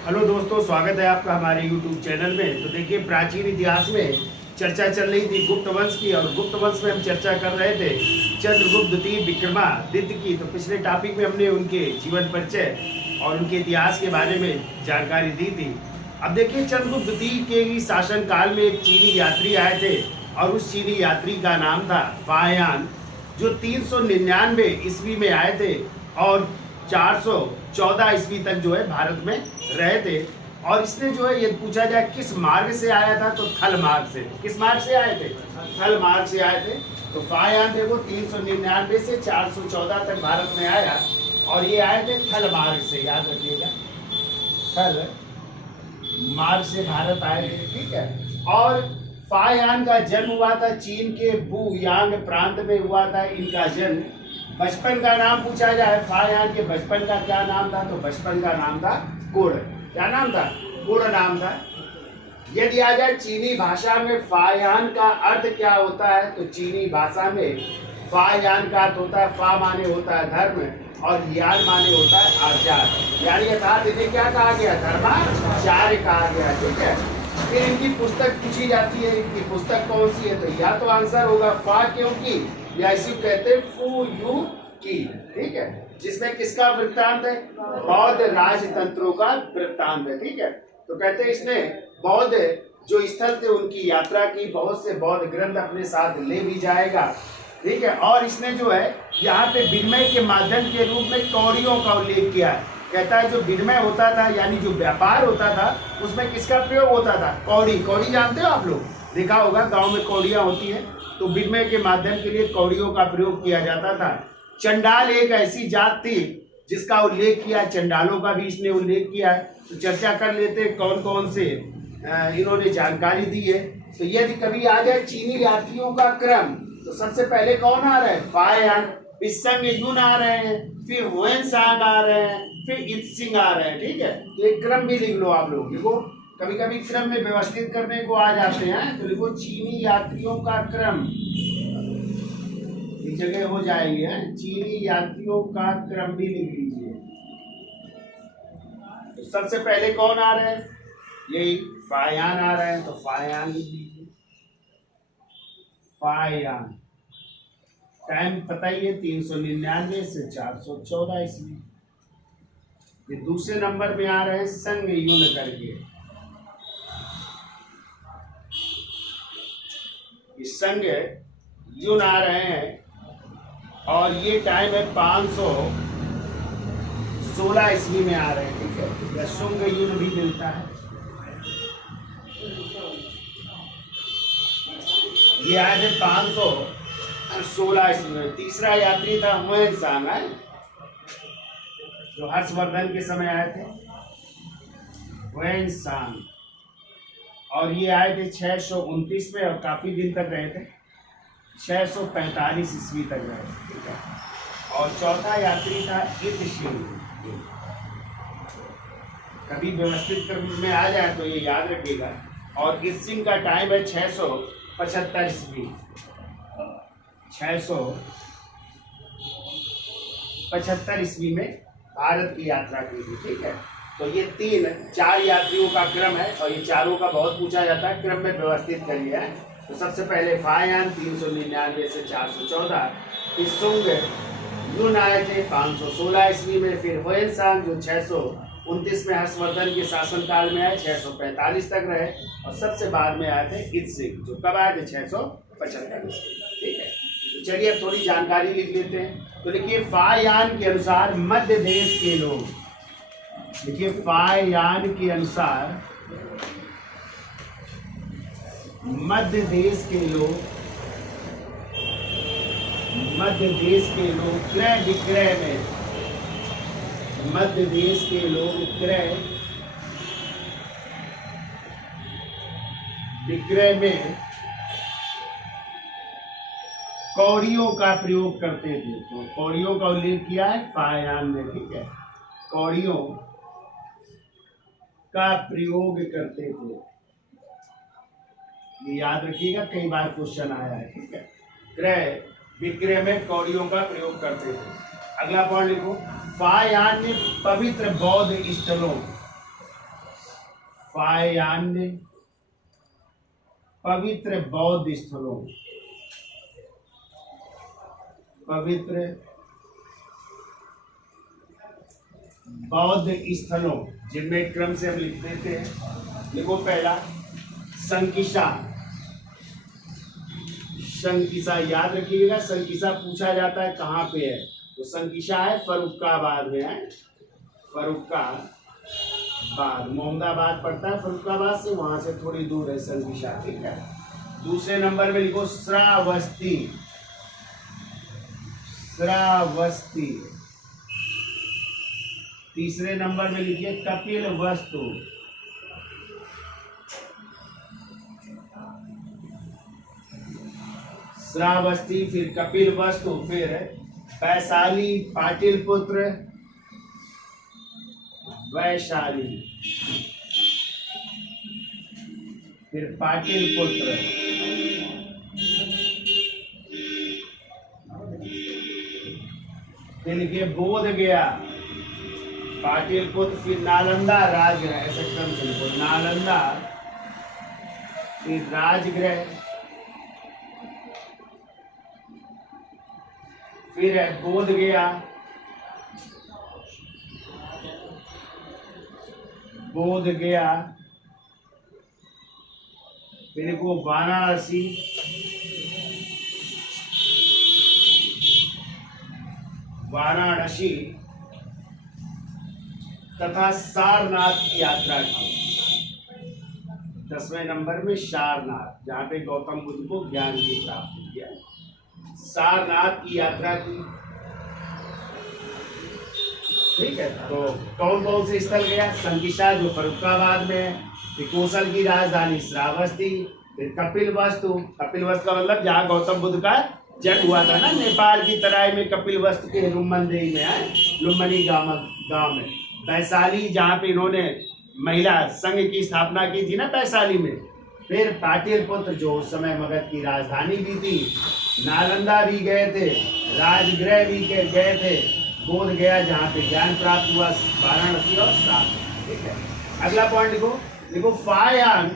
Hello दोस्तों, स्वागत है आपका हमारे YouTube चैनल में। तो देखिए, प्राचीन इतिहास में चर्चा चल रही थी गुप्त वंश की, और गुप्त वंश में हम चर्चा कर रहे थे चंद्रगुप्त द्वितीय विक्रमादित्य की। तो पिछले टॉपिक में हमने उनके जीवन परिचय और उनके इतिहास के बारे में जानकारी दी थी। अब देखिए, चंद्रगुप्त द्वितीय के ही शासन काल में एक चीनी यात्री आए थे, और उस चीनी यात्री का नाम था फाहियान, जो 399 ईस्वी में आए थे और 414 ईस्वी तक जो है भारत में रहे थे। और इसने जो है, ये पूछा जाए किस मार्ग से आया था, तो थल मार्ग से। किस मार्ग से आए थे? थल मार्ग से आए थे। तो फाहियान देखो 399 से 414 तक भारत में आया, और ये आए थे थल मार्ग से, याद रखिएगा, थल मार्ग से भारत आए थे। ठीक है। और फाहियान का जन्म हुआ था चीन के बू यांग प्रांत में हुआ था इनका जन्म। बचपन का नाम पूछा जाए फाहियान के बचपन का क्या नाम था, तो बचपन का नाम था गुड़। क्या नाम था? गुड़ नाम था। यदि आ जाए चीनी भाषा में फाहियान का अर्थ क्या होता है, तो चीनी भाषा में फाहियान का अर्थ होता है, फा माने होता है धर्म, और यान माने होता है आचार। यानी अर्थात इन्हें क्या कहा गया? धर्माचार्य कहा गया। ठीक है। फिर इनकी पुस्तक पूछी जाती है, इनकी पुस्तक कौन सी है, तो या तो आंसर होगा फा क्योंकि, या इसी कहते हैं फू यू की। ठीक है। जिसमें किसका वृत्तांत है? बौद्ध राजतंत्रों का वृत्तांत है। ठीक है। तो कहते हैं इसने बौद्ध जो स्थल थे उनकी यात्रा की, बहुत से बौद्ध ग्रंथ अपने साथ ले भी जाएगा। ठीक है। और इसने जो है यहाँ पे विनिमय के माध्यम के रूप में कौड़ियों का उल्लेख किया है। कहता है जो विनिमय होता था, यानी जो व्यापार होता था, उसमें किसका प्रयोग होता था? कौड़ी। कौड़ी जानते हो आप लोग? देखा होगा गांव में कौड़ियाँ होती हैं, तो विनिमय के माध्यम के लिए कौड़ियों का प्रयोग किया जाता था। चंडाल एक ऐसी जात थी जिसका उल्लेख किया, चंडालों का भी इसने उल्लेख किया है। तो चर्चा कर लेते हैं कौन कौन से इन्होंने जानकारी दी है। तो यदि कभी आ जाए चीनी यात्रियों का क्रम, तो सबसे पहले कौन आ रहे हैं? फाहियान। संग यून आ रहे हैं, फिर हुएनसांग आ रहे हैं, फिर इत्सिंग आ रहे हैं। ठीक है। तो एक क्रम भी लिख लो आप लोग। लिखो, कभी कभी क्रम में व्यवस्थित करने को आ जाते हैं, तो लिखो चीनी यात्रियों का क्रम, एक जगह हो जाएंगे। चीनी यात्रियों का क्रम भी लिख लीजिए। तो सबसे पहले कौन आ रहे हैं? यही फाहियान आ रहे हैं, तो फाहियान लिख लीजिए। फाहियान टाइम पता ही है, 399 से 414 ईस्वी। ये दूसरे नंबर में आ रहे हैं संग यून करके। इस संग यून आ रहे हैं, और ये टाइम है 516 ईस्वी में आ रहे हैं। ठीक है। या शुंग यून भी मिलता है। ये आए थे 516 ईस्वी में। तीसरा यात्री था हुएनसांग, जो हर्षवर्धन के समय आए थे, हुएनसांग। और ये आए थे 629 में, और काफी दिन तक रहे थे, 645 ईस्वी तक रहे। ठीक है। और चौथा यात्री था इत्सिंग। कभी व्यवस्थित क्रम में आ जाए तो ये याद रखिएगा। और इत्सिंग का टाइम है 675 ईस्वी। 675 ईस्वी में भारत की यात्रा की थी। ठीक है। तो ये 4 यात्रियों का क्रम है, और ये चारों का बहुत पूछा जाता है, क्रम में व्यवस्थित करिए। तो सबसे पहले फाहियान 399 से 414, फिर सुंग यून आए थे 516 ईस्वी में, फिर हुएनसांग जो 629 में हर्षवर्धन के शासनकाल में आए, 645 तक रहे, और सबसे बाद में आए थे इत्सिंग, जो कब आए थे? 675 ईस्वी। ठीक है। तो चलिए अब थोड़ी जानकारी लिख लेते हैं। तो देखिए, फाहियान के अनुसार मध्य देश के लोग, देखिए फाहियान के अनुसार मध्य देश के लोग क्रय विक्रय में, मध्य देश के लोग क्रय विक्रय में कौड़ियों का प्रयोग करते थे। तो कौड़ियों का उल्लेख किया है फाहियान ने। ठीक है। कौड़ियों का प्रयोग करते थे, ये याद रखिएगा, कई बार क्वेश्चन आया है। ठीक है। क्रय विक्रय में कौड़ियों का प्रयोग करते थे। अगला पॉइंट लिखो, फाहियान ने पवित्र बौद्ध स्थलों फायान्य पवित्र बौद्ध स्थलों, पवित्र बौद्ध स्थलों, जिनमें क्रम से हम लिख देते हैं। देखो पहला संकिसा, संकिसा याद रखिएगा, संकिसा पूछा जाता है कहाँ पे है, तो संकिसा है फर्रुखाबाद में है, फर्रुखाबाद, मोहम्मदाबाद पड़ता है फर्रुखाबाद से, वहां से थोड़ी दूर है संकिसा, ठीक है। दूसरे नंबर में लिखो श्रावस्ती, श्रावस्ती। तीसरे नंबर में लिखिए कपिल वस्तु, श्रावस्ती, फिर कपिल वस्तु, फिर वैशाली, पाटिलपुत्र, वैशाली, फिर पाटिलपुत्र, फिर लिखिए बोध गया, पाटिलपुत्र, फिर नालंदा राजगृह, ऐसे क्रम से लिखो, नालंदा, फिर राजगृह, फिर है बोध गया, बोध गया, फिर को वाराणसी, वाराणसी तथा सारनाथ की यात्रा की। 10वें नंबर में सारनाथ, जहाँ पे गौतम बुद्ध को ज्ञान की प्राप्ति किया, सारनाथ की यात्रा की, ठीक है। तो कौन कौन से स्थल गया, संकिसा जो फर्रुखाबाद में है, फिर कोसल की राजधानी श्रावस्ती, फिर कपिल वस्तु, कपिल वस्तु का मतलब जहाँ गौतम बुद्ध का जन्म हुआ था ना, नेपाल की तराई में कपिल वस्तु के लुम्बनदेही में है, लुम्बनी गांव में। वैशाली, जहाँ पे इन्होंने महिला संघ की स्थापना की थी ना वैशाली में। फिर पाटिलपुत्र जो उस समय मगध की राजधानी भी थी, नालंदा भी गए थे, राजगृह भी गए थे, बोध गया जहाँ पे ज्ञान प्राप्त हुआ, वाराणसी और सारनाथ, ठीक है। अगला पॉइंट लिखो, देखो फायान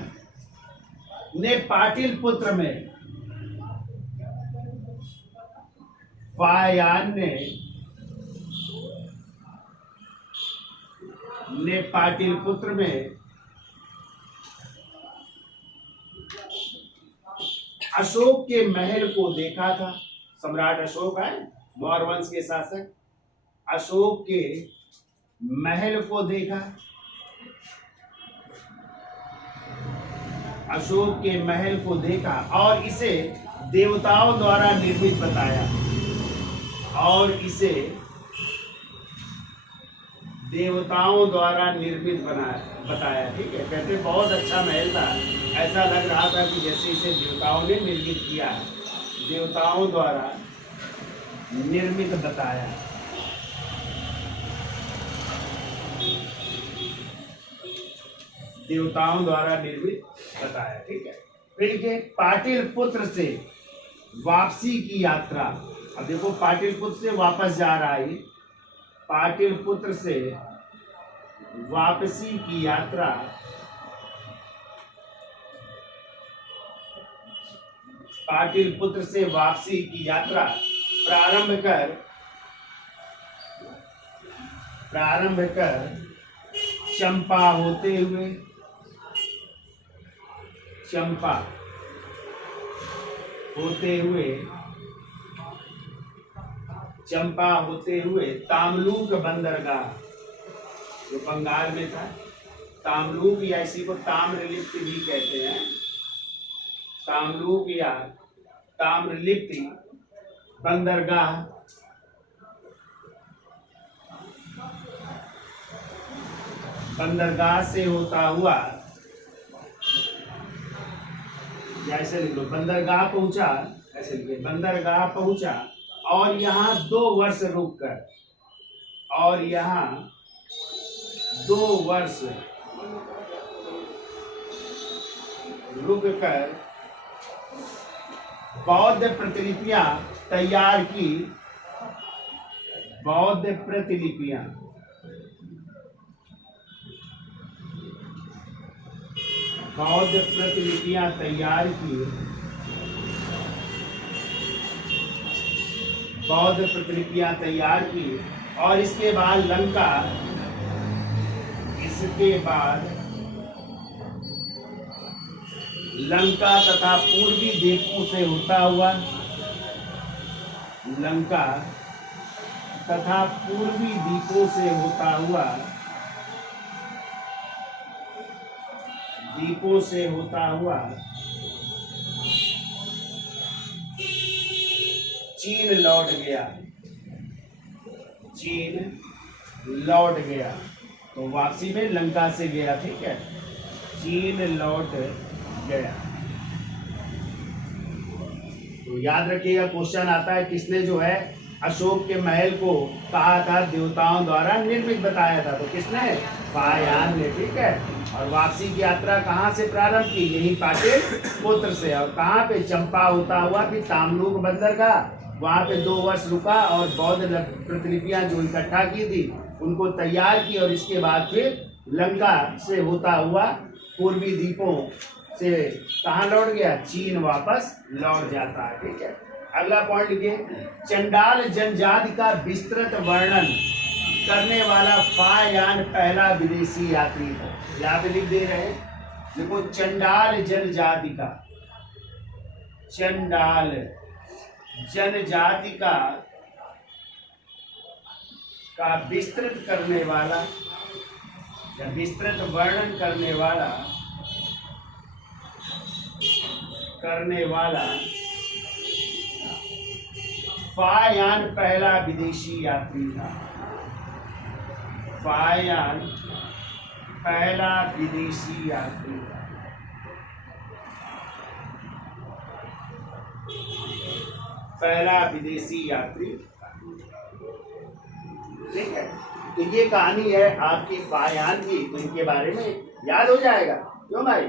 ने पाटिलपुत्र में, फायान ने पाटिलपुत्र में अशोक के महल को देखा था। सम्राट अशोक है, मौर्य वंश के शासक, अशोक के महल को देखा, अशोक के महल को देखा और इसे देवताओं द्वारा निर्मित बताया, और इसे देवताओं द्वारा निर्मित बताया, ठीक है। कहते बहुत अच्छा महल था, ऐसा लग रहा था कि जैसे इसे देवताओं ने निर्मित किया है, देवताओं द्वारा निर्मित बताया। देवताओं द्वारा निर्मित बताया, ठीक है। फिर लिखे पाटिलपुत्र से वापसी की यात्रा। अब देखो पाटिलपुत्र से वापस जा रहा है, पाटिलपुत्र से वापसी की यात्रा, पाटिलपुत्र से वापसी की यात्रा प्रारंभ कर चंपा होते हुए, चंपा होते हुए, चंपा होते हुए तामलुक बंदरगाह जो बंगाल में था, तामलुक या इसी को ताम्रलिप्त भी कहते हैं, तामलुक या ताम्रलिप्त बंदरगाह बंदरगाह से होता हुआ, या ऐसे लिख लो बंदरगाह पहुंचा, ऐसे लिखिए बंदरगाह पहुंचा और यहाँ 2 वर्ष रुक कर, और यहाँ 2 वर्ष रुक कर बौद्ध प्रतिलिपियां तैयार की, बौद्ध प्रतिलिपियां बौद्ध प्रतिलिपियां तैयार की, बौद्ध प्रतिलिपियां तैयार की और इसके बाद लंका, इसके बाद लंका तथा पूर्वी द्वीपों से होता हुआ, लंका तथा पूर्वी द्वीपों से होता हुआ, द्वीपों से होता हुआ चीन लौट गया, चीन लौट गया। तो वापसी में लंका से गया, ठीक है, चीन लौट गया। तो याद रखिएगा क्वेश्चन आता है किसने जो है अशोक के महल को कहा था देवताओं द्वारा निर्मित बताया था, तो किसने? फायान ने, ठीक है। और वापसी की यात्रा कहाँ से प्रारंभ की? यही पाटलिपुत्र से। और कहाँ पे? चंपा होता हुआ फिर तामलुक बंदरगाह, वहां पे 2 वर्ष रुका और बौद्ध प्रतिलिपियां जो इकट्ठा की थी उनको तैयार की और इसके बाद फिर लंका से होता हुआ पूर्वी द्वीपों से कहाँ लौट गया? चीन वापस लौट जाता है, ठीक है। अगला पॉइंट लिखिए, चंडाल जनजाति का विस्तृत वर्णन करने वाला फायान पहला विदेशी यात्री था। यहाँ पे लिख दे रहे हैं, देखो, चंडाल जनजाति का, चंडाल जनजाति का विस्तृत करने वाला या विस्तृत वर्णन करने वाला फायान पहला विदेशी यात्री था। फायान पहला विदेशी यात्री था। पहला विदेशी यात्री, ठीक है। तो ये कहानी है आपकी फायान की, तो इनके बारे में याद हो जाएगा। क्यों भाई?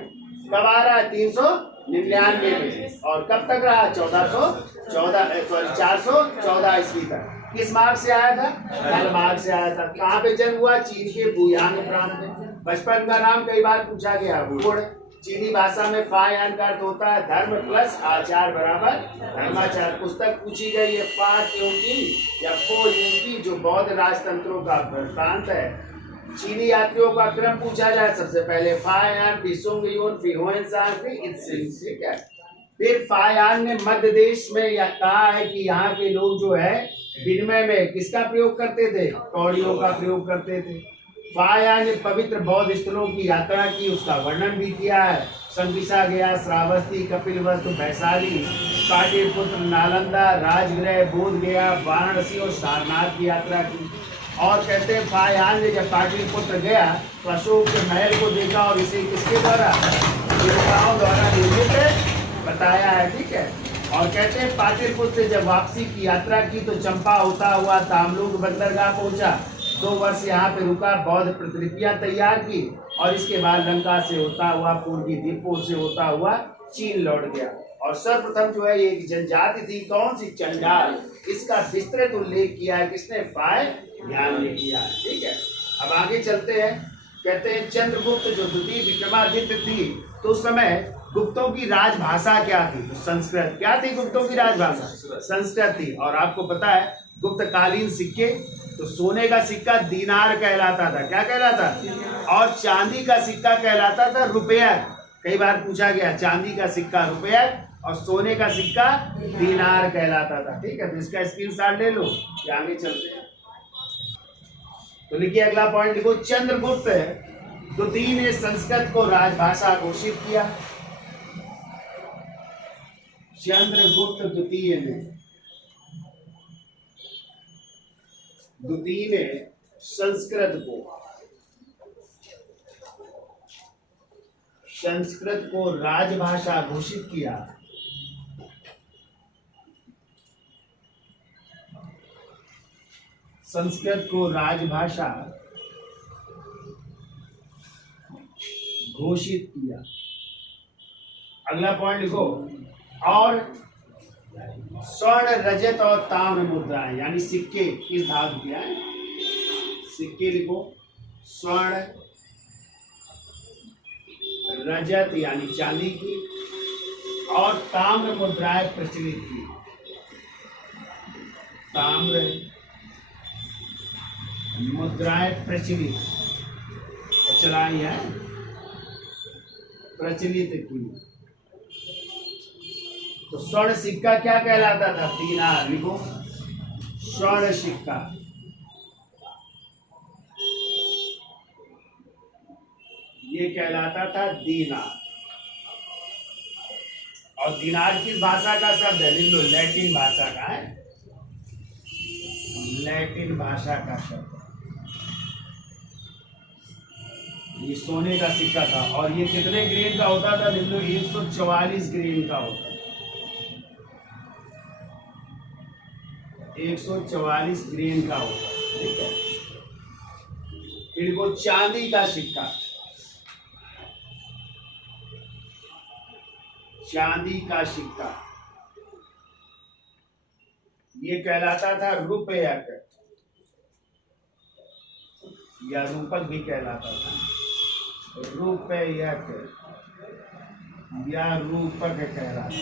कब आ रहा है? 399 में। और कब तक रहा? 414 ईस्वी तक। किस मार्ग से आया था? नल मार्ग से आया था। कहाँ पे जन्म हुआ? चीन के बुयांग प्रांत में। बचपन का नाम कई बार पूछा गया, वुड। चीनी भाषा में फायान का अर्थ होता है धर्म प्लस आचार बराबर धर्माचार। पुस्तक पूछी गई है फा क्योंकि या फो क्योंकि, जो बौद्ध राजतंत्रों का वृत्तांत है। चीनी यात्रियों का क्रम पूछा जाए, सबसे पहले फायान, फिर सुंगयुन, फिर होएनसांग, फिर इत्सिंग, ठीक है। फिर फायान ने मध्य देश में यह कहा है कि यहाँ के लोग जो है विनिमय में किसका प्रयोग करते थे? कौड़ियों का प्रयोग करते थे। फायान ने पवित्र बौद्ध स्थलों की यात्रा की, उसका वर्णन भी किया है। संकिसा गया, श्रावस्ती, कपिलवस्तु, वैशाली, पाटलिपुत्र, नालंदा, राजगृह, बोध गया, वाराणसी और सारनाथ की यात्रा की। और कहते हैं फायान ने जब पाटलिपुत्र गया तो अशोक के महल को देखा और इसे किसके द्वारा? देवताओं द्वारा निर्मित बताया है, ठीक है। और कहते हैं पाटलिपुत्र से जब वापसी की यात्रा की तो चंपा होता हुआ तामलुक बंदरगाह पहुंचा, 2 वर्ष यहाँ पे रुका, बौद्ध प्रतिलिपियां तैयार की और इसके बाद लंका से होता हुआ पूर्वी द्वीपों से होता हुआ चीन लौट गया। और सर्वप्रथम जो है ये एक जनजाति थी, कौन सी? चंडाल। इसका विस्तृत उल्लेख किया है किसने? फायान ने किया, ठीक है। अब आगे चलते हैं। कहते हैं चंद्रगुप्त जो द्वितीय विक्रमादित्य थी, तो उस समय गुप्तों की राजभाषा क्या थी? तो संस्कृत। क्या थी गुप्तों की राजभाषा? संस्कृत थी। और आपको पता है गुप्तकालीन सिक्के, तो सोने का सिक्का दीनार कहलाता था। क्या कहलाता? और चांदी का सिक्का कहलाता था रुपया। कई बार पूछा गया, चांदी का सिक्का रुपया और सोने का सिक्का दीनार कहलाता था, ठीक है। तो इसका स्क्रीनशॉट ले लो, आगे चलते हैं। तो लिखिए अगला पॉइंट, लिखो, चंद्रगुप्त द्वितीय ने संस्कृत को राजभाषा घोषित किया। चंद्रगुप्त द्वितीय ने संस्कृत को राजभाषा घोषित किया। संस्कृत को राजभाषा घोषित किया। अगला पॉइंट लिखो, और स्वर्ण, रजत और ताम्र मुद्राएं यानी सिक्के किस धातु के हैं? सिक्के लिखो, स्वर्ण, रजत यानी चांदी की और ताम्र मुद्राएं प्रचलित की। ताम्र मुद्राएं प्रचलित चलाई है, प्रचलित की। तो स्वर्ण सिक्का क्या कहलाता था? दीनार। लिखो, स्वर्ण सिक्का ये कहलाता था दीनार। और दीनार किस भाषा का शब्द है? लिख लो, लैटिन भाषा का है, लैटिन भाषा का शब्द। ये सोने का सिक्का था और ये कितने ग्रेन का होता था? लिख लो, 144 ग्रेन का होता था। 144 ग्रेन का होता है, ठीक है। फिर वो चांदी का सिक्का, चांदी का सिक्का ये कहलाता था रुपयक या रूपक भी कहलाता था, रुपयक या रूपक कहलाता।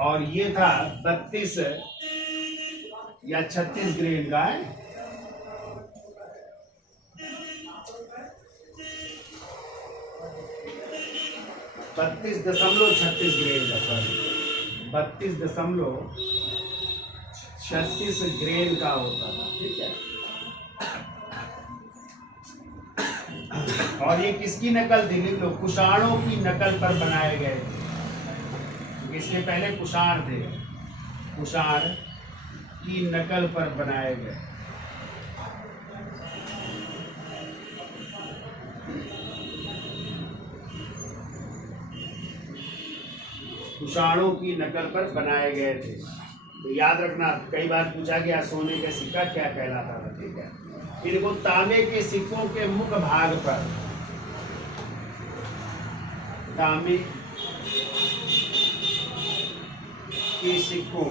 और ये था 32 या 36 ग्रेन का है। 32.36 ग्रेन का, सॉरी 32.36 ग्रेन का होता था, ठीक है। और ये किसकी नकल थी? लिख लो, कुषाणों की नकल पर बनाए गए थे। इसके पहले कुषाण थे, कुषाण की नकल पर बनाए गए। कुषाणों की नकल पर बनाए गए थे। तो याद रखना, कई बार पूछा गया सोने का सिक्का क्या कहलाता था, ठीक है। इनको तांबे के सिक्कों के मुख भाग पर, तांबे के सिक्कों,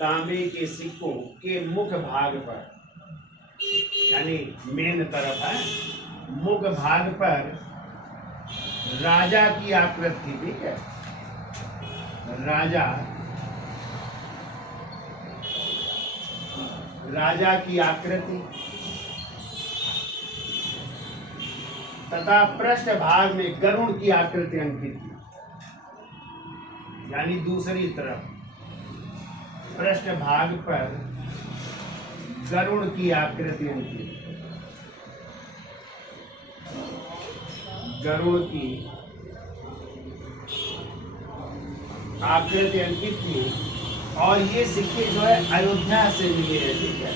तांबे के सिक्कों के मुख भाग पर, यानी मेन तरफ है, मुख भाग पर राजा की आकृति, ठीक है। राजा की आकृति तथा पृष्ठ भाग में गरुड़ की आकृति अंकित की, यानी दूसरी तरफ पृष्ठ भाग पर गरुड़ की आकृति अंकित, गरुड़ की आकृति अंकित थी। और ये सिक्के जो है अयोध्या से मिले हैं, ठीक है।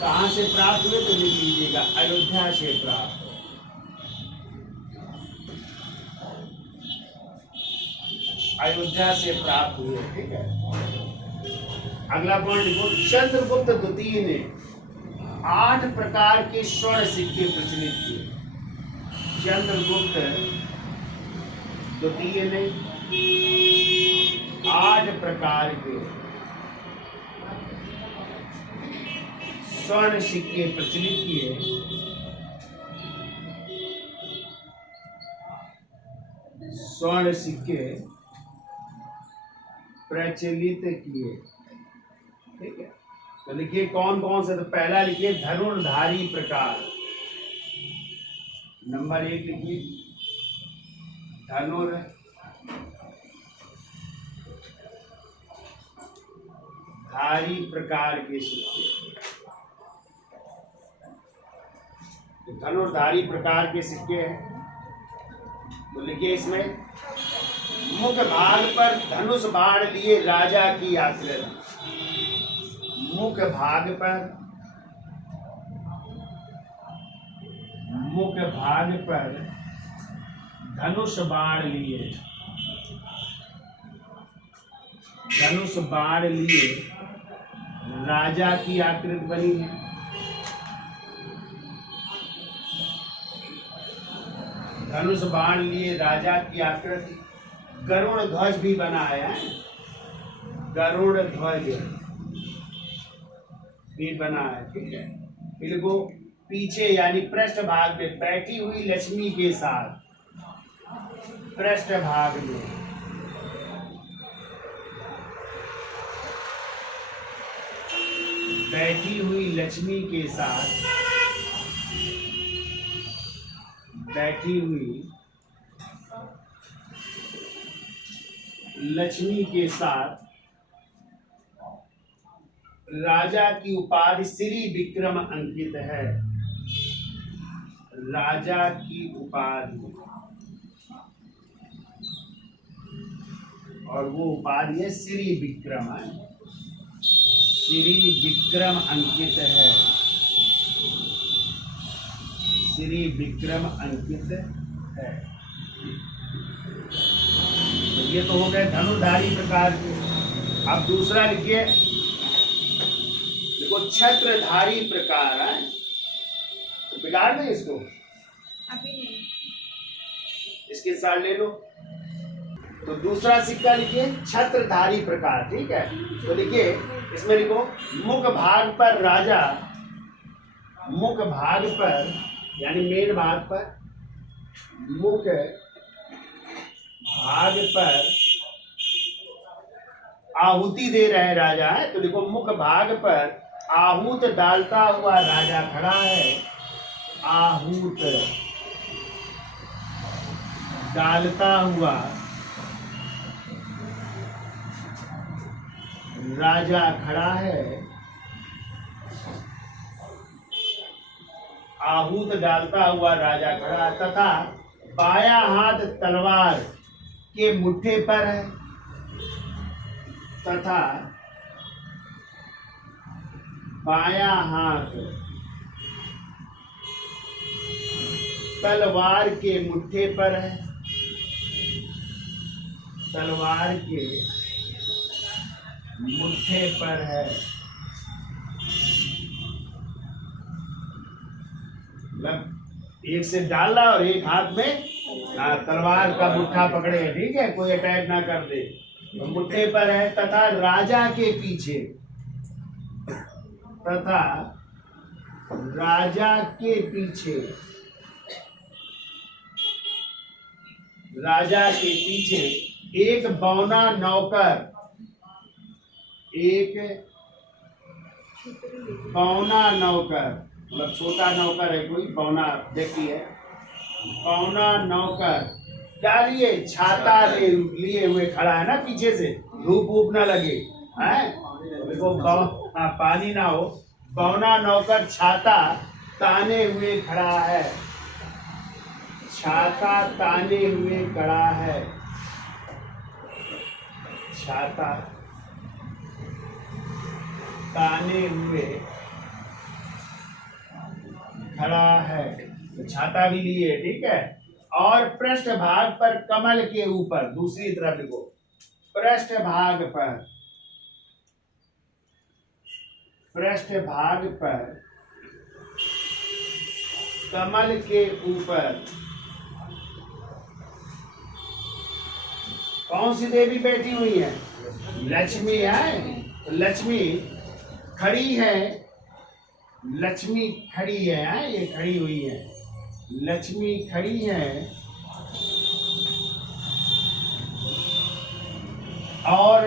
कहाँ से प्राप्त हुए तो लिख लीजिएगा, अयोध्या से प्राप्त। अयोध्या से प्राप्त हुए, ठीक है। अगला पॉइंट लिखो, चंद्रगुप्त द्वितीय ने 8 प्रकार के स्वर्ण सिक्के प्रचलित किए। चंद्रगुप्त द्वितीय ने 8 प्रकार के स्वर्ण सिक्के प्रचलित किए। स्वर्ण सिक्के प्रचलित किए, ठीक है। तो लिखिए कौन कौन से। तो पहला लिखिए धनुर्धारी प्रकार, नंबर 1 लिखिए धनुर्धारी प्रकार के सिक्के। तो धनुर्धारी प्रकार के सिक्के हैं, तो लिखिए इसमें मुख भाग पर धनुष बाण लिए राजा की आकृति, मुख भाग पर, मुख भाग पर धनुष बाण लिए, धनुष बाण लिए राजा की आकृति बनी है। धनुष बाण लिए राजा की आकृति। गरुड़ ध्वज भी बना है, गरुड़ ध्वज, पीठ बना है, ठीक है। फिर लिखो पीछे यानी पृष्ठ भाग में बैठी हुई लक्ष्मी के साथ, पृष्ठ भाग में बैठी हुई लक्ष्मी के साथ, बैठी हुई लक्ष्मी के साथ राजा की उपाधि श्री विक्रम अंकित है। राजा की उपाधि, और वो उपाधि है श्री विक्रम है, श्री विक्रम अंकित है, श्री विक्रम अंकित है। तो ये तो हो गए धनुर्धारी प्रकार के। अब दूसरा लिखिए, देखो छत्रधारी प्रकार है, तो बिगाड़ दें इसको, अभी नहीं, इसके साथ ले लो। तो दूसरा सिक्का लिखिए छत्रधारी प्रकार, ठीक है। तो लिखिए इसमें लिखो मुख भाग पर राजा, मुख भाग पर यानी मेन भाग पर, मुख भाग पर आहुति दे रहे राजा है। तो देखो मुख भाग पर आहूत डालता हुआ राजा खड़ा है, आहूत डालता हुआ राजा खड़ा है, आहूत डालता हुआ राजा खड़ा है, तथा बाया हाथ तलवार के मुट्ठे पर है, तथा बाया हाथ तलवार के मुट्ठे पर है, तलवार के मुट्ठे पर है। मतलब एक से डाला और एक हाथ में तलवार का मुट्ठा पकड़े है, ठीक है, कोई अटैक ना कर दे। तो मुट्ठे पर है, तथा राजा के पीछे, तथा राजा के पीछे, राजा के पीछे एक बौना नौकर, एक बौना नौकर, मतलब छोटा नौकर है कोई, बौना व्यक्ति है, बौना नौकर क्या लिए, छाता लिए हुए खड़ा है ना, पीछे से धूप वूप ना लगे है, देखो पानी ना हो, बौना नौकर छाता ताने हुए खड़ा है, छाता ताने हुए खड़ा है, छाता ताने हुए खड़ा है। तो छाता भी लिए, ठीक है। और पृष्ठ भाग पर कमल के ऊपर, दूसरी तरफ लिखो, पृष्ठ भाग पर, पृष्ठ भाग पर कमल के ऊपर कौन सी देवी बैठी हुई है, लक्ष्मी है। तो लक्ष्मी खड़ी है, लक्ष्मी खड़ी है, ये खड़ी हुई है, लक्ष्मी खड़ी है, और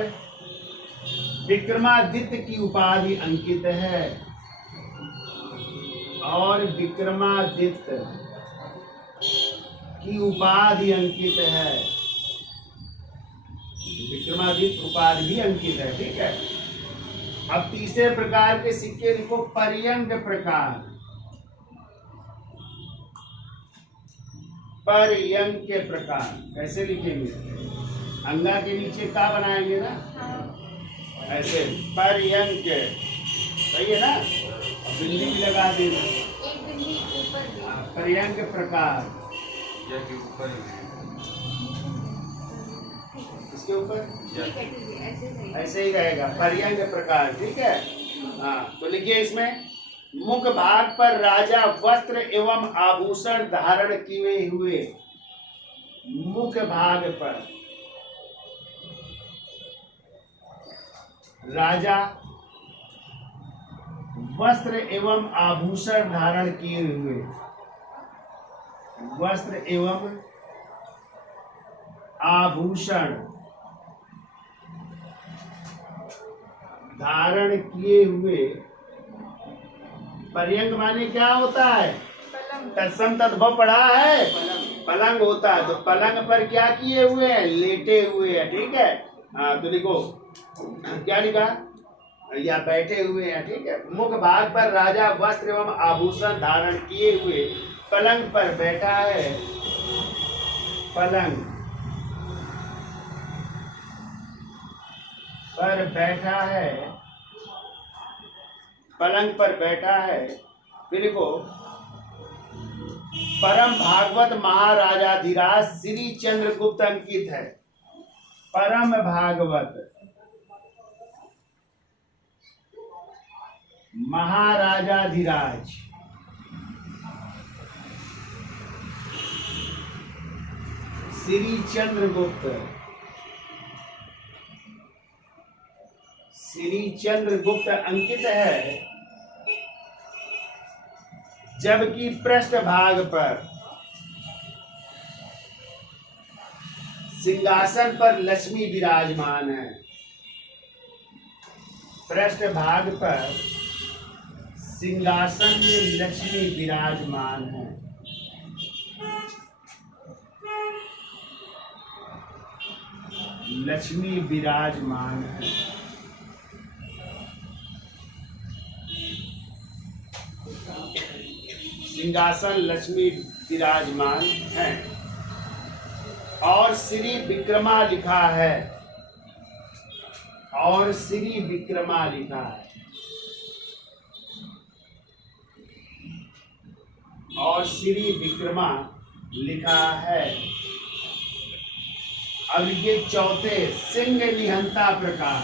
विक्रमादित्य की उपाधि अंकित है, और विक्रमादित्य की उपाधि अंकित है, विक्रमादित्य उपाधि भी अंकित है, ठीक है। अब तीसरे प्रकार के सिक्के लिखो पर्यंक प्रकार, पर्यंक के प्रकार कैसे लिखेंगे, अंगा के नीचे का बनाएंगे ना, ऐसे पर्यंक, सही है ना, बिल्ली भी लगा देना, एक बिल्ली ऊपर, पर्यंक प्रकार, इसके ऊपर ऐसे ही रहेगा, पर्यंक प्रकार, ठीक है। हाँ, तो लिखिए इसमें मुख भाग पर राजा वस्त्र एवं आभूषण धारण किए हुए, मुख भाग पर राजा वस्त्र एवं आभूषण धारण किए हुए, वस्त्र एवं आभूषण धारण किए हुए। पर्यंक माने क्या होता है? तत्सम तद्भव पढ़ा है, पलंग होता है। तो पलंग पर क्या किए हुए हैं? लेटे हुए हैं। ठीक है। हाँ, तो लिखो क्या लिखा? या बैठे हुए हैं। ठीक है। मुख भाग पर राजा वस्त्र एवं आभूषण धारण किए हुए पलंग पर बैठा है। पलंग पर बैठा है, पलंग पर बैठा है। फिर लिखो परम भागवत महाराजाधिराज श्री चंद्रगुप्त अंकित है। परम भागवत महाराजाधिराज श्री चंद्रगुप्त, श्री चंद्रगुप्त अंकित है। जबकि पृष्ठभाग पर सिंहासन पर लक्ष्मी विराजमान है। पृष्ठभाग पर सिंहासन में लक्ष्मी विराजमान है। लक्ष्मी विराजमान है। सिंहासन लक्ष्मी विराजमान है। और श्री विक्रमा लिखा है, और श्री विक्रमा लिखा है, और श्री विक्रमा लिखा है। अब ये चौथे सिंह निहंता प्रकार,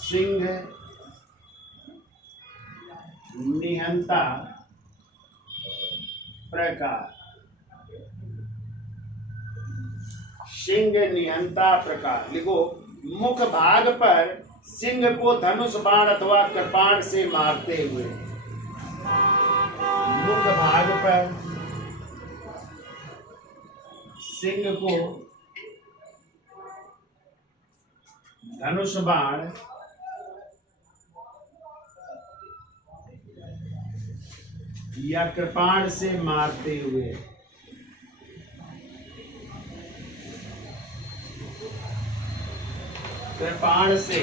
सिंह निहंता प्रकार, सिंह निहंता प्रकार। लिखो मुख भाग पर सिंह को धनुष बाण अथवा कृपाण से मारते हुए। मुख भाग पर सिंह को धनुष बाण या कृपाण से मारते हुए। कृपाण से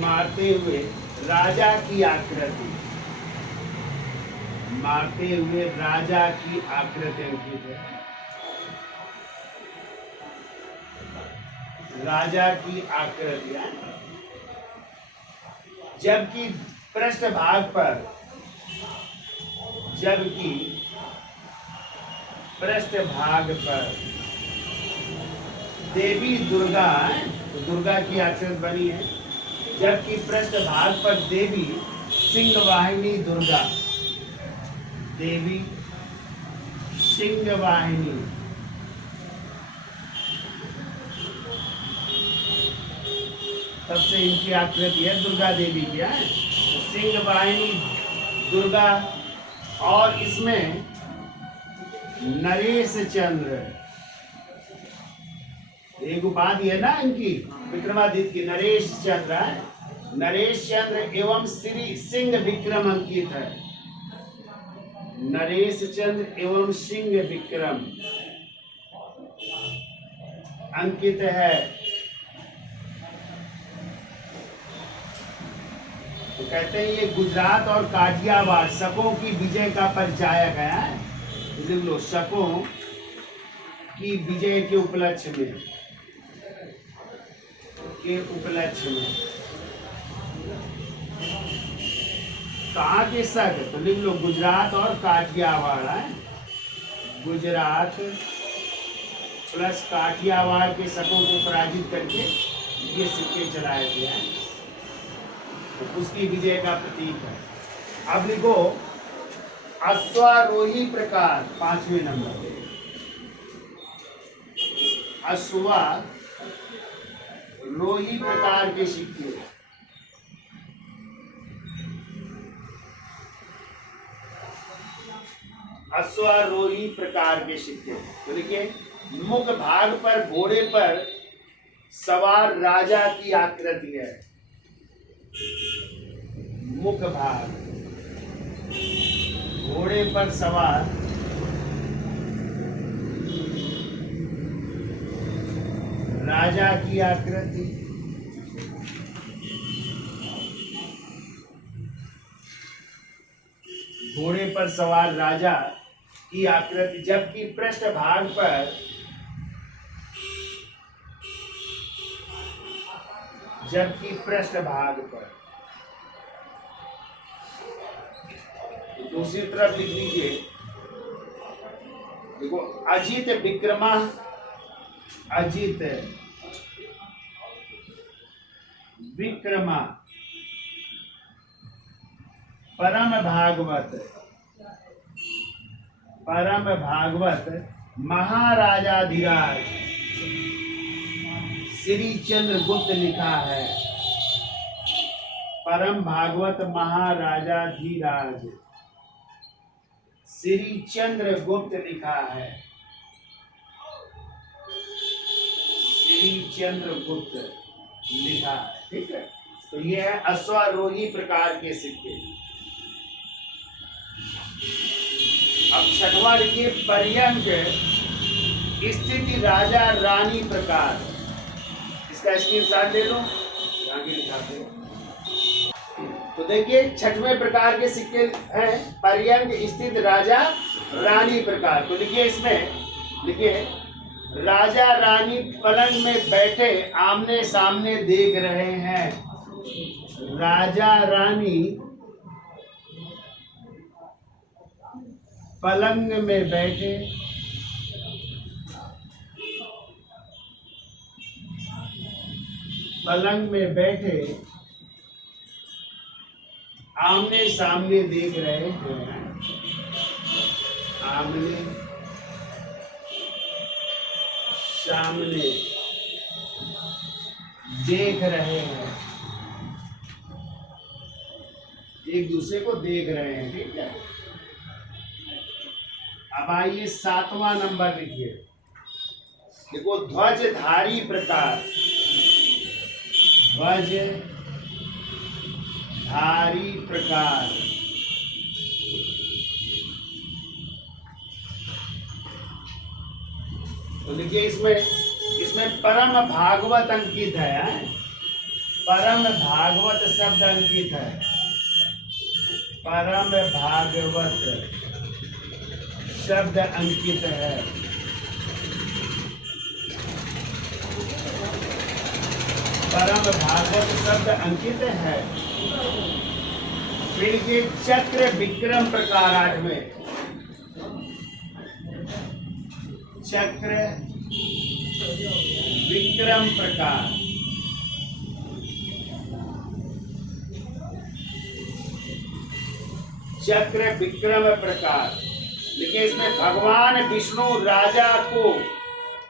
मारते हुए राजा की आकृति, मारते हुए राजा की आकृति अंकित है। राजा की आकृति। जबकि पृष्ठभाग पर, जबकि पृष्ठभाग पर देवी दुर्गा, तो दुर्गा की आकृति बनी है। जबकि पृष्ठभाग पर देवी सिंहवाहिनी दुर्गा, देवी सिंहवाहिनी, सबसे इनकी आकृति है दुर्गा देवी की है। तो सिंहवाहिनी दुर्गा, और इसमें नरेश चंद्र, एक उपाधि है ना इनकी विक्रमादित्य की, नरेश चंद्र है। नरेश चंद्र एवं श्री सिंह विक्रम अंकित है। नरेश चंद्र एवं सिंह विक्रम अंकित है। तो कहते हैं ये गुजरात और काठियावाड़ शकों की विजय का परिचायक है। देख लो, शकों की विजय के उपलक्ष्य में, के उपलक्ष्य में कहाँ के शक? तो लिख लो गुजरात और काठियावाड़ है। गुजरात प्लस काठियावाड़ के शकों को पराजित करके ये सिक्के चलाए थे हैं। तो उसकी विजय का प्रतीक है। अब लिखो अश्वारोही प्रकार, 5वें नंबर। अश्वारोही प्रकार के सिक्के, अश्वारोही प्रकार के सिक्के। तो देखिए, मुख भाग पर घोड़े पर सवार राजा की आकृति है। मुख भाग घोड़े पर सवार राजा की आकृति। घोड़े पर सवार राजा की आकृति, जबकि पृष्ठ भाग पर दूसरी तरफ लिख लीजिए। देखो, अजित विक्रमा, अजित विक्रमा परम भागवत महाराजाधिराज श्री चंद्रगुप्त लिखा है। परम भागवत महाराजाधिराज श्री चंद्रगुप्त लिखा है। श्री चंद्रगुप्त लिखा है। ठीक है, तो ये है अश्वारोही प्रकार के सिक्के। अब छठवां लिखिए, पर्यंक स्थिति राजा रानी प्रकार। इसका स्क्रीनशॉट ले लो, आगे दिखाते हैं। तो देखिए, छठवें प्रकार के सिक्के हैं पर्यंक स्थित राजा रानी प्रकार। तो लिखिए, इसमें लिखिए, राजा रानी पलंग में बैठे आमने सामने देख रहे हैं। राजा रानी पलंग में बैठे आमने सामने देख रहे हैं। आमने सामने देख रहे हैं, एक दूसरे को देख रहे हैं। ठीक है, अब आइए सातवां नंबर लिखिए। देखो, ध्वजधारी प्रकार। ध्वजधारी प्रकार, तो देखिए, इसमें परम भागवत अंकित है। परम भागवत शब्द अंकित है। परम भागवत शब्द अंकित है। परम भागवत शब्द अंकित है। फिर ये चक्र विक्रम प्रकार। आठवें चक्र विक्रम प्रकार। चक्र विक्रम प्रकार, देखिए, इसमें भगवान विष्णु राजा को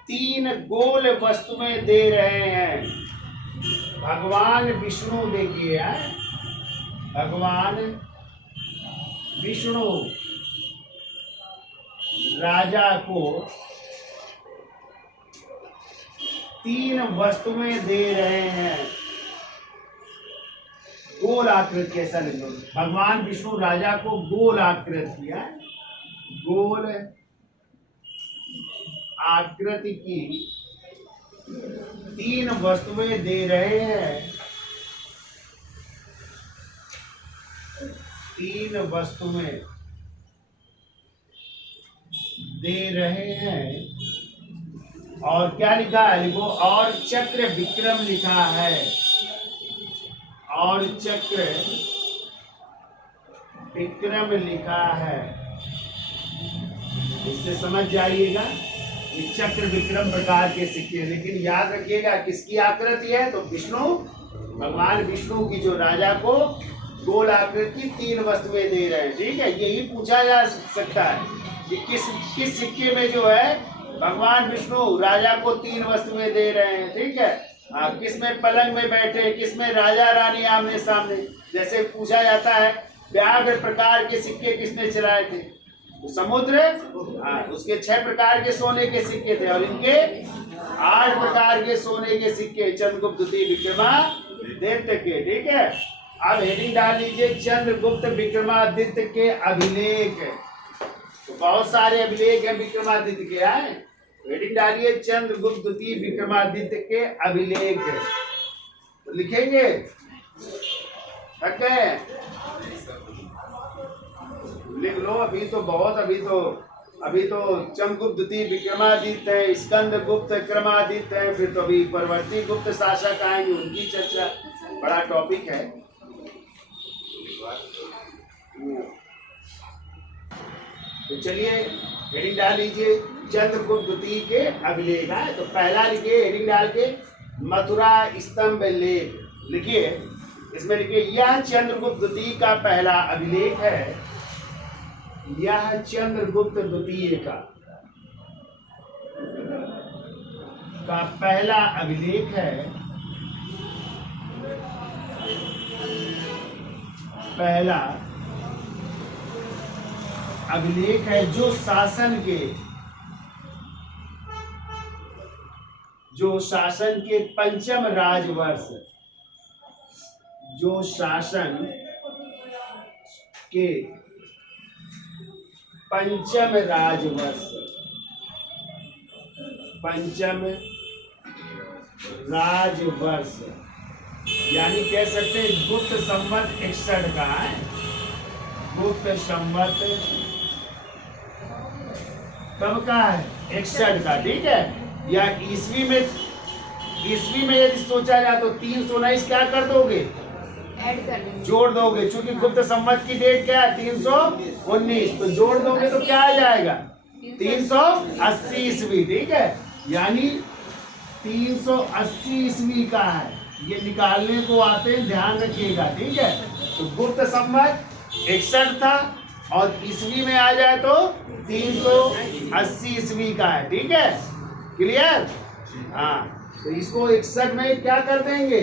3 गोल वस्तुएं दे रहे हैं। भगवान विष्णु देखिए, भगवान विष्णु राजा को 3 वस्तुएं दे रहे हैं। गोल आकृति, ऐसा लिख लो। भगवान विष्णु राजा को गोल आकृति है, गोल आकृति की 3 वस्तुएं दे रहे हैं। 3 वस्तुएं दे रहे हैं। और क्या लिखा है, लिखो, और चक्र विक्रम लिखा है। और चक्र विक्रम लिखा है। इससे समझ जाइएगा ये चक्र विक्रम प्रकार के सिक्के। लेकिन याद रखिएगा किसकी आकृति है, तो विष्णु, भगवान विष्णु की, जो राजा को गोल आकृति 3 वस्तुएं दे रहे हैं। ठीक है, यही पूछा जा सकता है कि किस सिक्के में जो है भगवान विष्णु राजा को 3 वस्तुएं दे रहे हैं। ठीक है, किस में पलंग में बैठे, किस में राजा रानी आमने सामने। जैसे पूछा जाता है व्याघ्र प्रकार के सिक्के किसने चलाए थे, समुद्र, हाँ, उसके 6 प्रकार के सोने के सिक्के थे और इनके 8 प्रकार के सोने के सिक्के चंद्रगुप्त द्वितीय विक्रमादित्य के। ठीक है, अब हेडिंग डाल लीजिए चंद्रगुप्त विक्रमादित्य के अभिलेख। तो बहुत सारे अभिलेख हैं विक्रमादित्य के, आए हेडिंग डालिए चंद्रगुप्त द्वितीय विक्रमादित्य के अभिलेख। तो लिखेंगे ओके, लिख लो। अभी तो चंद्रगुप्त द्वितीय विक्रमादित्य है, स्कंद गुप्त विक्रमादित्य है, फिर तो अभी परवर्ती गुप्त शासक आएंगे, उनकी चर्चा, बड़ा टॉपिक है। तो चलिए हेडिंग डाल लीजिए चंद्रगुप्त द्वितीय के अभिलेख है। तो पहला लिखिए हेडिंग डाल के मथुरा स्तंभ लेख लिखिए। इसमें लिखिए यह चंद्रगुप्त द्वितीय का पहला अभिलेख है। यह चंद्रगुप्त द्वितीय का पहला अभिलेख है। पहला अभिलेख है जो शासन के पंचम राजवर्ष, जो शासन के पंचम राजवर्ष, पंचम राजवर्ष यानी कह सकते हैं गुप्त संवत 61 का है, गुप्त संवत कब का है 61 का। ठीक है, या ईस्वी में यदि सोचा जाए तो 319 क्या कर दोगे, ऐड कर देंगे, जोड़ दोगे, क्योंकि गुप्त संवत की डेट क्या है 319, तो जोड़ दोगे तो क्या आ जाएगा 380 ईस्वी। ठीक है, यानी 380 ईस्वी का है, ये निकालने को आते हैं, ध्यान रखिएगा। ठीक है, तो गुप्त संवत 61 था और ईस्वी में आ जाए तो 380 ईस्वी का है। ठीक है, क्लियर। हाँ, तो इसको 61 में क्या कर देंगे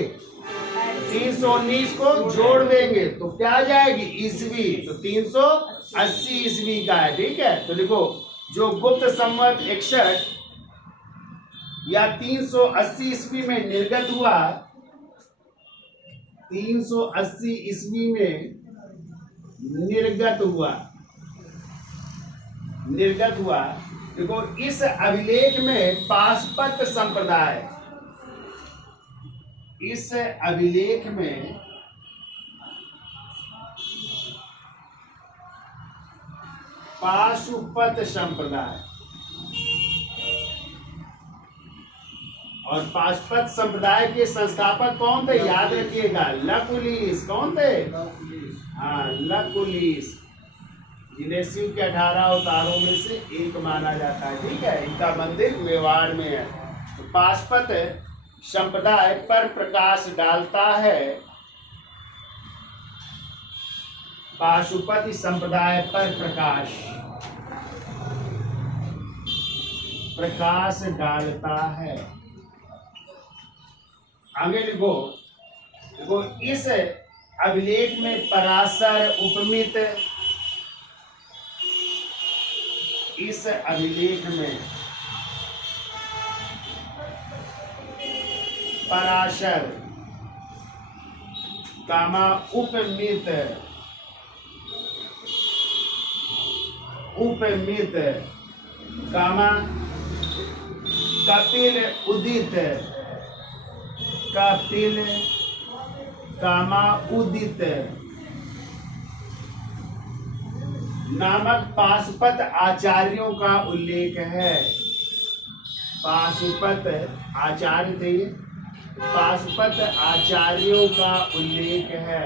319 को जोड़ देंगे तो क्या आ जाएगी ईस्वी, तो 380 ईस्वी का है। ठीक है, तो देखो जो गुप्त संवत 61 या 380 ईस्वी में निर्गत हुआ, 380 ईस्वी में निर्गत हुआ। देखो इस अभिलेख में पाशुपत संप्रदाय, इस अभिलेख में पाशुपत संप्रदाय, और पाशुपत संप्रदाय के संस्थापक कौन थे, याद रखिएगा लकुलिस। कौन थे, हाँ लकुलिस, जिन्हें शिव के 18 अवतारों में से एक माना जाता है। ठीक है, इनका मंदिर मेवाड़ में है। तो पाशुपत संप्रदाय पर प्रकाश डालता है, पाशुपत संप्रदाय पर प्रकाश डालता है। आगे लिखो, देखो इस अभिलेख में पराशर उपमित, इस अभिलेख में पराशर कामा उपमित कामा कपिल उदित, कपिल कामा उदित नामक पाशुपत आचार्यों का उल्लेख है। पाशुपत आचार्य थे, पाशुपत आचार्यों का उल्लेख है।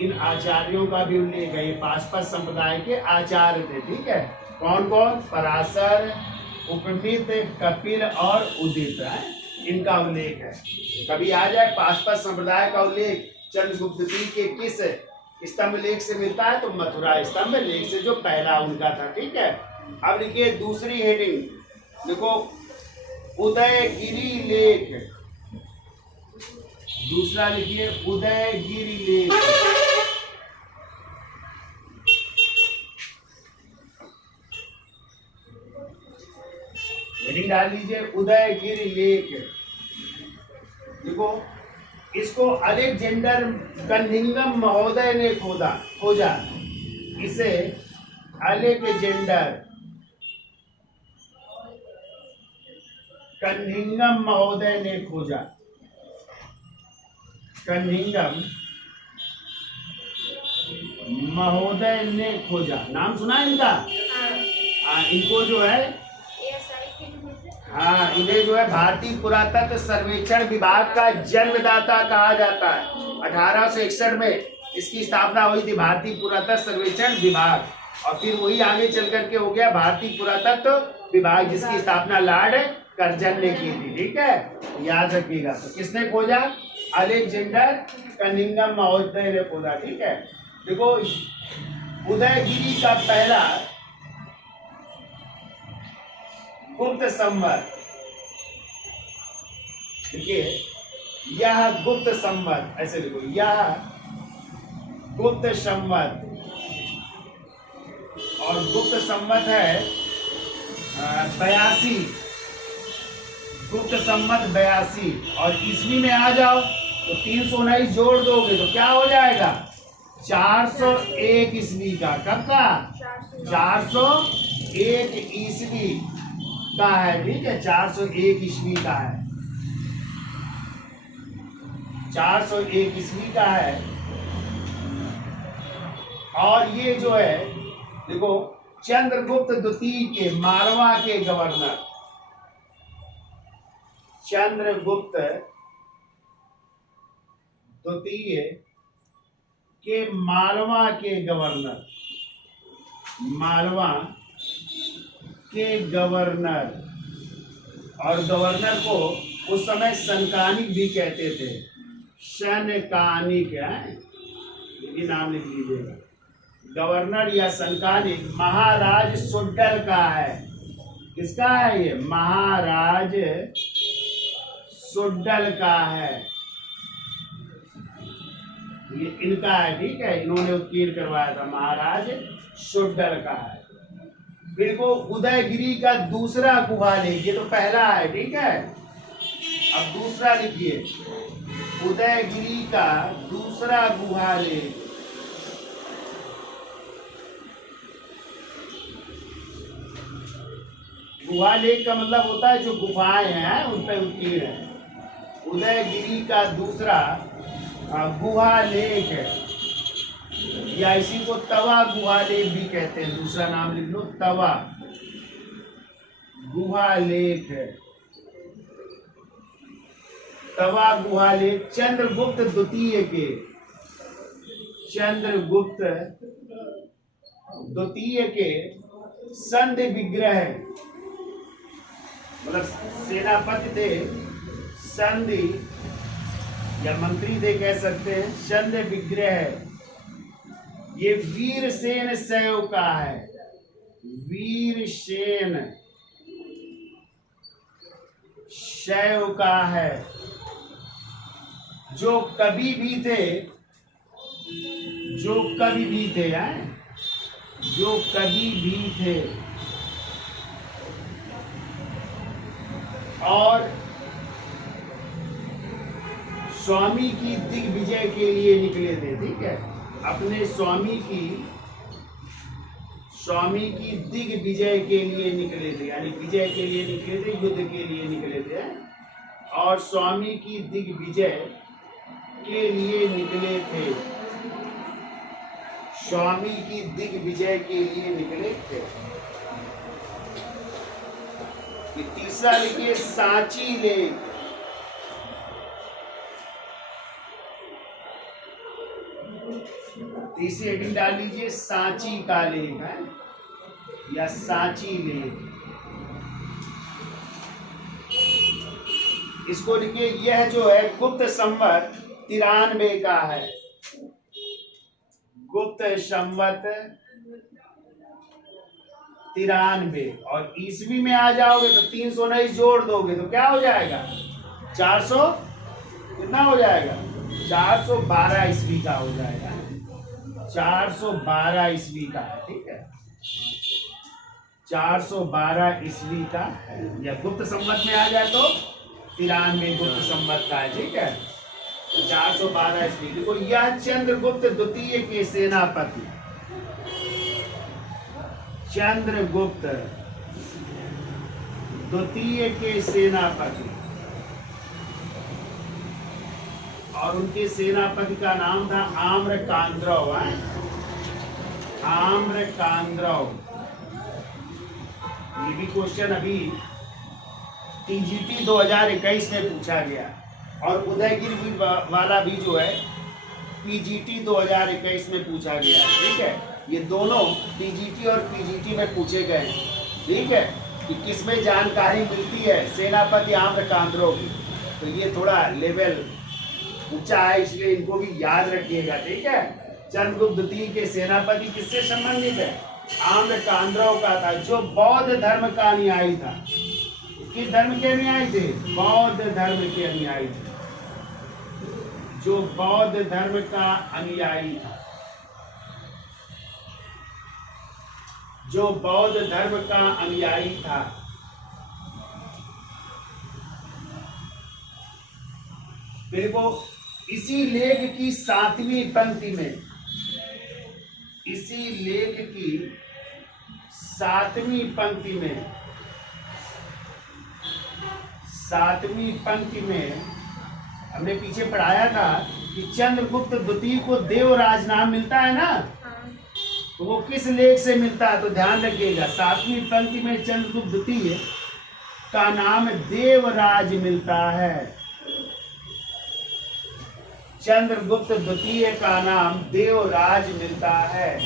इन आचार्यों का भी उल्लेख है, ये पाशुपत संप्रदाय के आचार्य थे। ठीक है, कौन कौन, पराशर, उपमित, कपिल और उदित है, इनका उल्लेख है। कभी आ जाए पाशुपत संप्रदाय का उल्लेख चंद्रगुप्त द्वितीय के किस स्तंभ लेख से मिलता है, तो मथुरा स्तंभ लेख से, जो पहला उनका था। ठीक है, अब लिखिए दूसरी हेडिंग, देखो उदयगिरी लेख, दूसरा लिखिए उदयगिरी लेख। डाल लीजिए उदयगिरि लेक। देखो इसको अलेक्जेंडर कनिंघम महोदय ने खोजा। इसे अलेक्जेंडर कनिंघम महोदय ने खोजा। कनिंघम महोदय ने खोजा, नाम सुना है इनका? इनको जो है हाँ, इन्हें जो है भारतीय पुरातत्व सर्वेक्षण विभाग का जन्मदाता कहा जाता है। 1861 में इसकी स्थापना हुई थी, भारतीय पुरातत्व सर्वेक्षण विभाग, और फिर वही आगे चल करके हो गया भारतीय पुरातत्व विभाग, जिसकी स्थापना लॉर्ड कर्जन ने की थी। ठीक है, याद रखिएगा। तो किसने खोजा? अलेक्जेंडर कनिंघम महोदय ने खोजा। ठीक है, देखो उदयगिरि का पहला गुप्त संवत, देखिए यह गुप्त संवत, ऐसे देखो यह गुप्त संवत, और गुप्त संवत है 82, गुप्त संवत 82, और ईस्वी में आ जाओ तो 319 जोड़ दोगे तो क्या हो जाएगा? 401 ईस्वी का। कब का? 401 ईस्वी का है। ठीक है, 401 ईस्वी का है, 401 ईस्वी का है। और ये जो है देखो चंद्रगुप्त द्वितीय के, मालवा के गवर्नर, चंद्रगुप्त द्वितीय के मालवा के गवर्नर, मालवा के गवर्नर, और गवर्नर को उस समय सनकानिक भी कहते थे, सनकानिक है, ये नाम लिख लीजिएगा। गवर्नर या सनकानिक महाराज सुड्डल का है। किसका है ये? महाराज सुड्डल का है, ये इनका है। ठीक है, इन्होंने उत्कीर्ण करवाया था, महाराज सुड्डल का है। फिर को उदयगिरि का दूसरा गुहा लेक, ये तो पहला है। ठीक है, अब दूसरा लिखिए, उदयगिरि का दूसरा गुहा लेक। गुहा लेक का मतलब होता है जो गुफाएं हैं उन पर उत्कीर्ण है। उदयगिरि का दूसरा गुहा लेक है, या इसी को तवा गुहा लेक भी कहते हैं। दूसरा नाम लिख लो, तवा गुहा लेक है। तवा गुहा लेक चंद्रगुप्त द्वितीय के, चंद्रगुप्त द्वितीय के संधि विग्रह, मतलब सेनापति थे, संधि या मंत्री थे कह सकते हैं, संधि विग्रह। ये वीरसेन शैव का है, वीरसेन शैव का है, जो कवि भी थे, जो कवि भी थे हैं, जो कवि भी थे, और स्वामी की दिग्विजय के लिए निकले थे। ठीक है, अपने स्वामी की दिग्विजय के लिए निकले थे, यानी विजय के लिए निकले थे, युद्ध के लिए निकले थे, और स्वामी की दिग्विजय के लिए निकले थे, स्वामी की दिग्विजय के लिए निकले थे। तीसरा लिखिए सांची लेक, तीसरी हेडिंग डाल लीजिए सांची का लेक है, या सांची लेक। इसको लिखिए, यह जो है गुप्त संवत 93 का है, गुप्त संवत 93, और ईस्वी में आ जाओगे तो 319 जोड़ दोगे तो क्या हो जाएगा? 400 कितना हो जाएगा? 412 ईस्वी का हो जाएगा, 412 ईस्वी का है। ठीक है, 412 ईस्वी का है, या गुप्त संवत में आ जाए तो 93 गुप्त संवत का है, ठीक है। 412 ईस्वी। देखो यह चंद्रगुप्त द्वितीय के सेनापति, चंद्रगुप्त द्वितीय के सेनापति, और उनके सेनापति का नाम था आम्रकांद्रव। आम्रकांद्रव। ये भी क्वेश्चन अभी टीजीटी 2021 में पूछा गया, और उदयगिरी वाला भी जो है पीजीटी 2021 में पूछा गया, ठीक है। ये दोनों टीजीटी और पीजीटी में पूछे गए, ठीक है, कि किसमें जानकारी मिलती है सेनापति आम्रकांद्रव की। तो ये थोड़ा लेवल ऊंचा है, इसलिए इनको भी याद रखिएगा, ठीक है। चंद्रगुप्त द्वितीय के सेनापति किससे संबंधित है? आम्रकांद्रव का था, जो बौद्ध धर्म का अनुयायी था। किस धर्म के अनुयायी थे? बौद्ध धर्म के अनुयायी थे, जो बौद्ध धर्म का अनुयायी था, जो बौद्ध धर्म का अनुयायी था। फिर वो इसी लेख की 7वीं पंक्ति में, इसी लेख की 7वीं पंक्ति में, 7वीं पंक्ति में हमने पीछे पढ़ाया था कि चंद्रगुप्त द्वितीय को देवराज नाम मिलता है ना, तो वो किस लेख से मिलता है? तो ध्यान रखिएगा, 7वीं पंक्ति में चंद्रगुप्त द्वितीय का नाम देवराज मिलता है। चंद्रगुप्त द्वितीय का नाम देवराज मिलता है।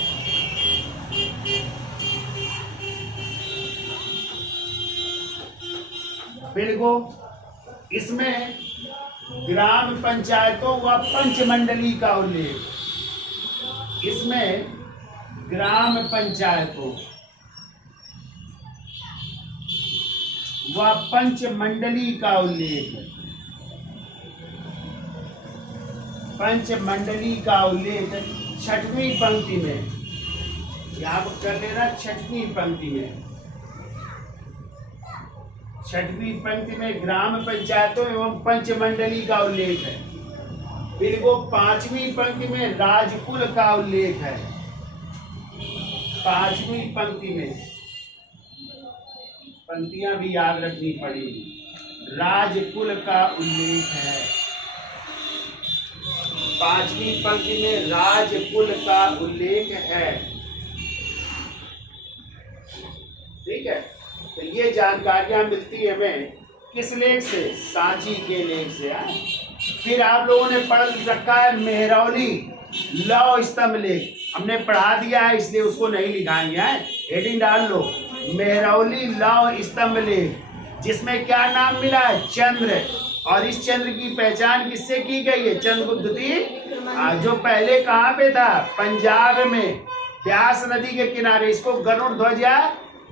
फिर को इसमें ग्राम पंचायतों व पंचमंडली का उल्लेख, इसमें ग्राम पंचायतों व पंचमंडली का उल्लेख, पंचमंडली का उल्लेख 6वीं पंक्ति में, यहाँ पर कर लेना 6वीं पंक्ति में, 6वीं पंक्ति में ग्राम पंचायतों एवं पंचमंडली का उल्लेख है। फिर वो 5वीं पंक्ति में राजकुल का उल्लेख है, 5वीं पंक्ति में, पंक्तियां भी याद रखनी पड़ेगी, राजकुल का उल्लेख है। 5वीं पंक्ति में राजकुल का उल्लेख है, ठीक है। तो ये जानकारियां मिलती है हमें किस लेख से? सांची के लेख से। फिर आप लोगों ने पढ़ रखा है मेहरौली लौह स्तंभ लेख, हमने पढ़ा दिया है इसलिए उसको नहीं लिखाएंगे, हेडिंग डाल लो, मेहरौली लौह स्तंभ लेख, जिसमें क्या नाम मिला है? चंद्र। और इस चंद्र की पहचान किससे की गई है? चंद्रगुप्त द्वितीय, जो पहले कहाँ पे था? पंजाब में ब्यास नदी के किनारे। इसको गरुड़ ध्वज या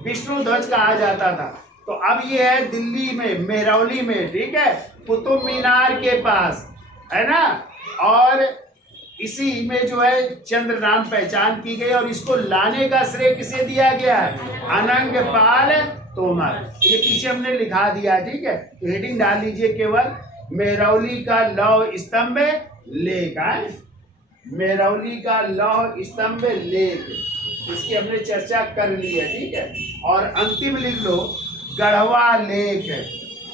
विष्णु ध्वज कहा जाता था। तो अब ये है दिल्ली में, मेहरौली में, ठीक है, कुतुब मीनार के पास, है ना। और इसी में जो है चंद्र नाम पहचान की गई, और इसको लाने का श्रेय किसे दिया गया है? अनंगपाल तोमर। ये पीछे हमने लिखा दिया, ठीक है। तो हेडिंग डाल लीजिए केवल, मेहरौली का लौह स्तंभ लेख, मेहरौली का लौह स्तंभ लेख, इसकी हमने चर्चा कर ली है, ठीक है। और अंतिम लिख लो गढ़वा लेख,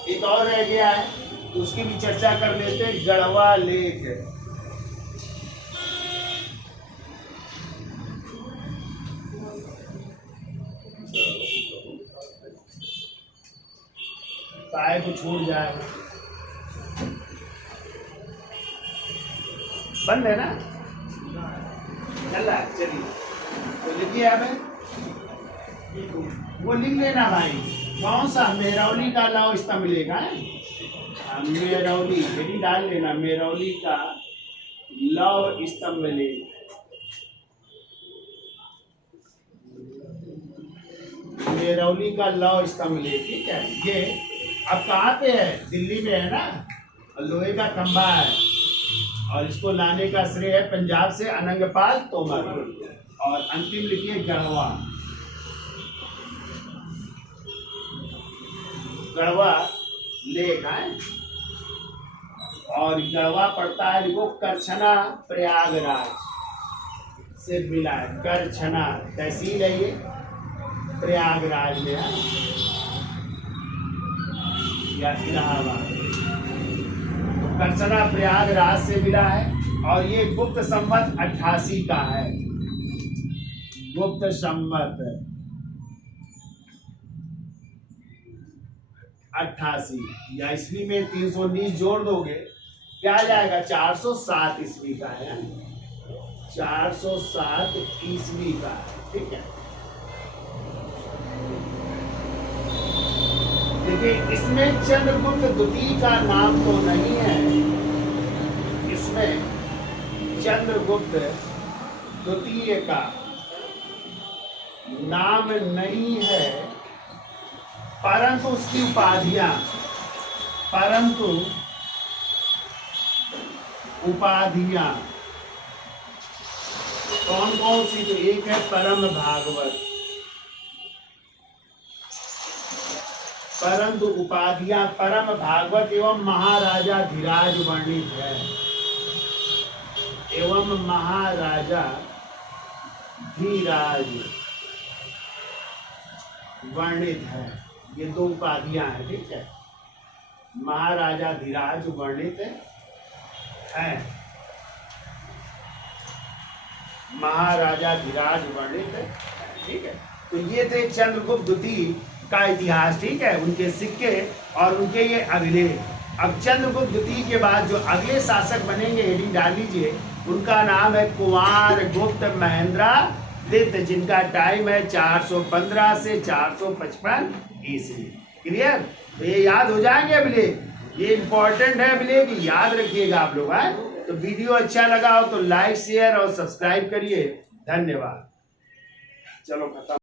एक और रह गया है तो उसकी भी चर्चा कर लेते हैं, गढ़वा लेख। काय को छूट जाए, बंद है ना, चल रहा, चलिए तो लिखिए आप, वो लिख लेना भाई, कौन सा? मेहरौली का लौह स्तंभ लेख है, मेहरौली, यदि डाल लेना, मेहरौली का लौह स्तंभ लेख, मेहरौली का लौह स्तंभ लेख, ठीक है। ये अब कहाँ पे है? दिल्ली में है ना, लोहे का खंभा है, और इसको लाने का श्रेय है पंजाब से अनंगपाल तोमर। और अंतिम लिखिए गढ़वा, गढ़वा लेक है, और गढ़वा पड़ता है देखो करछना प्रयागराज से मिला है। करछना तहसील है ये, प्रयागराज में है या इलाहाबाद। तो करछना प्रयागराज से मिला है, और ये गुप्त संवत 88 का है। गुप्त संवत 88 या ईस्वी में 319 जोड़ दोगे क्या आ जाएगा? 407 ईस्वी का है। 407 ईस्वी का है, ठीक है। देखिए इसमें चंद्रगुप्त द्वितीय का नाम तो नहीं है, इसमें चंद्रगुप्त द्वितीय का नाम नहीं है, परंतु उसकी उपाधियां, कौन कौन सी? तो एक है परम भागवत, परंतु उपाधियां परम भागवत एवं महाराजा धीराज वर्णित है, एवं महाराजा धीराज वर्णित है। ये दो उपाधियां हैं, ठीक है। महाराजा धीराज वर्णित है, महाराजा धीराज वर्णित है, ठीक है। तो ये थे चंद्रगुप्त द्वितीय का इतिहास, ठीक है, उनके सिक्के और उनके ये अभिलेख। अब चंद्रगुप्त द्वितीय के बाद जो अगले शासक बनेंगे, हेडिंग डाल लीजिए, उनका नाम है कुमार गुप्त महेंद्रादित्य, जिनका टाइम है 415 से 455 ईस्वी। क्लियर? तो ये याद हो जाएंगे अभिलेख, ये इंपॉर्टेंट है अभिलेख, याद रखिएगा आप लोग। है तो वीडियो अच्छा लगा हो तो लाइक शेयर और सब्सक्राइब करिए। धन्यवाद। चलो खत्म।